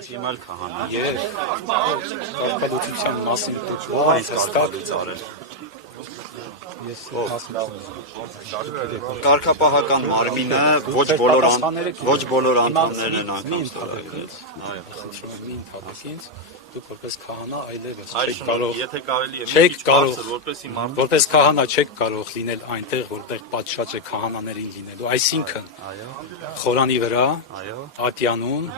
Ես հիմա էլ քահանա։ Եվ կարգալուծության մասին դուք Ով այս կարգալույց արել։ Կարգապահական մարմինը ոչ բոլոր անդամներն են անգամ ստորագրել։ Մի ընդհանրապես ինձ դուք որպես քահանա այլևս Այլ չեք կարող եթե կարելի է չեք կարող որպեսի մարդ որպես քահանա չեք կարող լինել այնտեղ որտեղ պատշաճ է քահանաներին լինելու այսինքն խորանի վրա ատյանում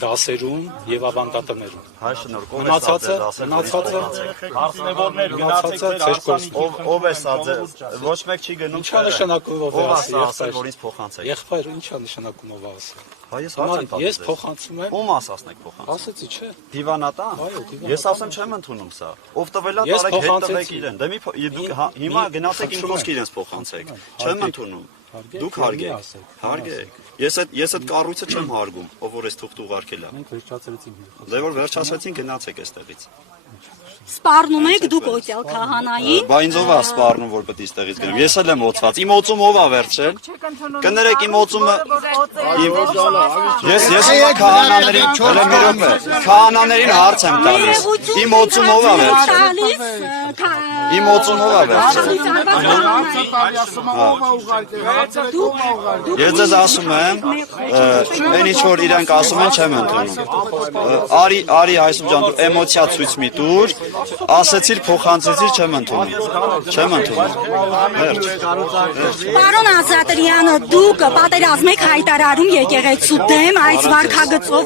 դասերում եւ ավանդատներում հայ շնորհքով մնացածը ով է սա ոչ մեկ չի գնում ինչա նշանակում ով ով ասել որ ինձ փոխանցեք եղբայր ինչա նշանակում ով ասել ես փոխանցում եմ ում ասացնեք փոխանց ասեցի չէ դիվանատան ես ասեմ չեմ ընդունում սա ով տվելա տարեք հետ տվեք իրեն դե դուք հիմա գնացեք իմ խոսքի իրենց փոխանցեք չեմ ընդունում դուք հարգեք ես այդ կառույցը չեմ հարգում ով որ էս թուղթ ուղարկել է մենք վերջացրեցինք դե որ վերջացրեցին գնացեք այստեղից Սպառնում եք դուք օծյալ քահանային։ Բա ինձ ով է սպառնում որ պետք է այստեղից գնամ ես էլ եմ օծված իմ օծում ով է վերջել կներեք իմ օծումը ես քահանաներին քահանաներին հարց եմ տալիս իմ օծում ով է վերջել իմ օծում ով է վերջել ես ձեզ ասում եմ այն ինչ որ իրանք ասում են չեմ ընդունում արի այսօր ջան դու էմոցիա ցույց մի տուր ասեցիր փոխանցեցիր չեմ ընդունում վերջ Պարոն Ազատրյանը դուք պատերազմ եք հայտարարում եկեղեցու դեմ այս վարքագծով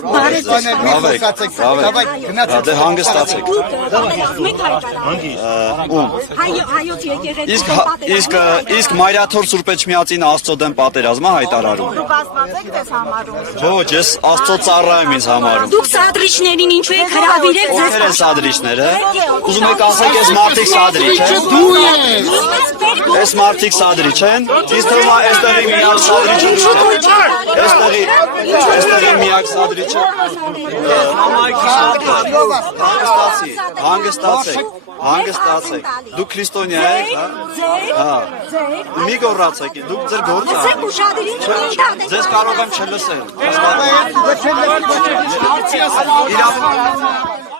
դե հանգստացեք պատերազմ եք հայտարարում հայոց եկեղեցու իսկ Մայրաթոր Սուրբ Էջմիածին Աստծո դեմ պատերազմը հայտարարում Դուք ասված եք դες համարում ոչ ես Աստծո ծառա եմ ինձ համարում Դուք սադրիչներին ինչու եք հրավիրել ձեզ ովքեր են սադրիչները ուզում եք ասեք ես մարդիկ սադրիչ են ես մարդիկ սադրիչ են իսկ թվում է այստեղի միակ սադրիչը այստեղի միակ սադրիչը հանգստացեք դուք քրիստոնյա եք հա մի գոռացեք դուք ձեր գործը ձեզ կարող եմ չլսել